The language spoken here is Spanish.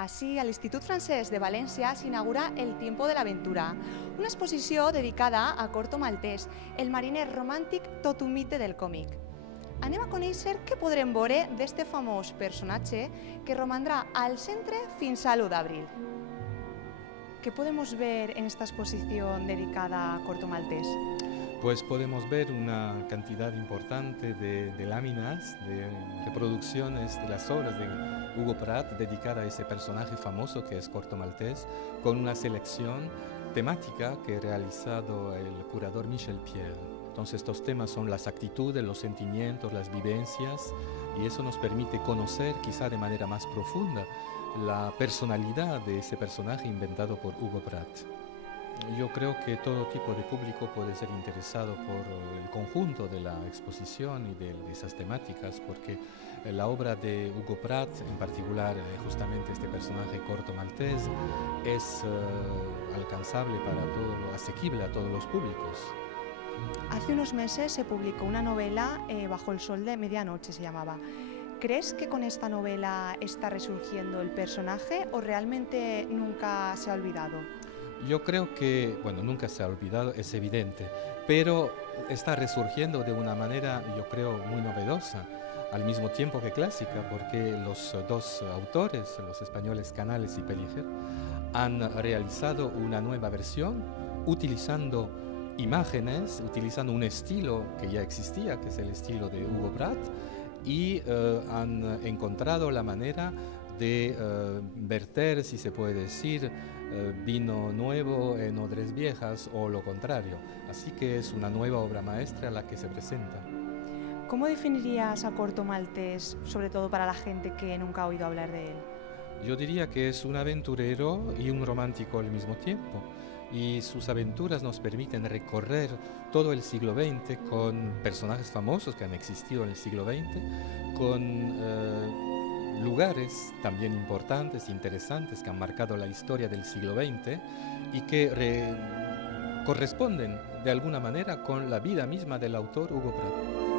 Així, a l'Institut Francès de València s'inaugura El Tiempo de l'Aventura, una exposició dedicada a Corto Maltès, el mariner romàntic tot un mite del còmic. Anem a conèixer què podrem veure d'este famós personatge que romandrà al centre fins a l'1 d'abril. ¿Qué podemos ver en esta exposición dedicada a Corto Maltès? Pues podemos ver una cantidad importante de láminas, de reproducciones de las obras de Hugo Pratt dedicada a ese personaje famoso que es Corto Maltès, con una selección temática que ha realizado el curador Michel Pierre. Entonces estos temas son las actitudes, los sentimientos, las vivencias, y eso nos permite conocer quizá de manera más profunda la personalidad de ese personaje inventado por Hugo Pratt. Yo creo que todo tipo de público puede ser interesado por el conjunto de la exposición y de esas temáticas, porque la obra de Hugo Pratt, en particular justamente este personaje Corto Maltès, es alcanzable para todo, asequible a todos los públicos. Hace unos meses se publicó una novela, Bajo el sol de medianoche se llamaba. ¿Crees que con esta novela está resurgiendo el personaje o realmente nunca se ha olvidado? Yo creo que, bueno, nunca se ha olvidado, es evidente, pero está resurgiendo de una manera, yo creo, muy novedosa, al mismo tiempo que clásica, porque los dos autores, los españoles Canales y Pellicer, han realizado una nueva versión utilizando imágenes, utilizando un estilo que ya existía, que es el estilo de Hugo Pratt, y han encontrado la manera de verter, si se puede decir, vino nuevo en odres viejas o lo contrario. Así que es una nueva obra maestra la que se presenta. ¿Cómo definirías a Corto Maltès, sobre todo para la gente que nunca ha oído hablar de él? Yo diría que es un aventurero y un romántico al mismo tiempo. Y sus aventuras nos permiten recorrer todo el siglo XX con personajes famosos que han existido en el siglo XX, con lugares también importantes, interesantes, que han marcado la historia del siglo XX y que corresponden de alguna manera con la vida misma del autor Hugo Pratt.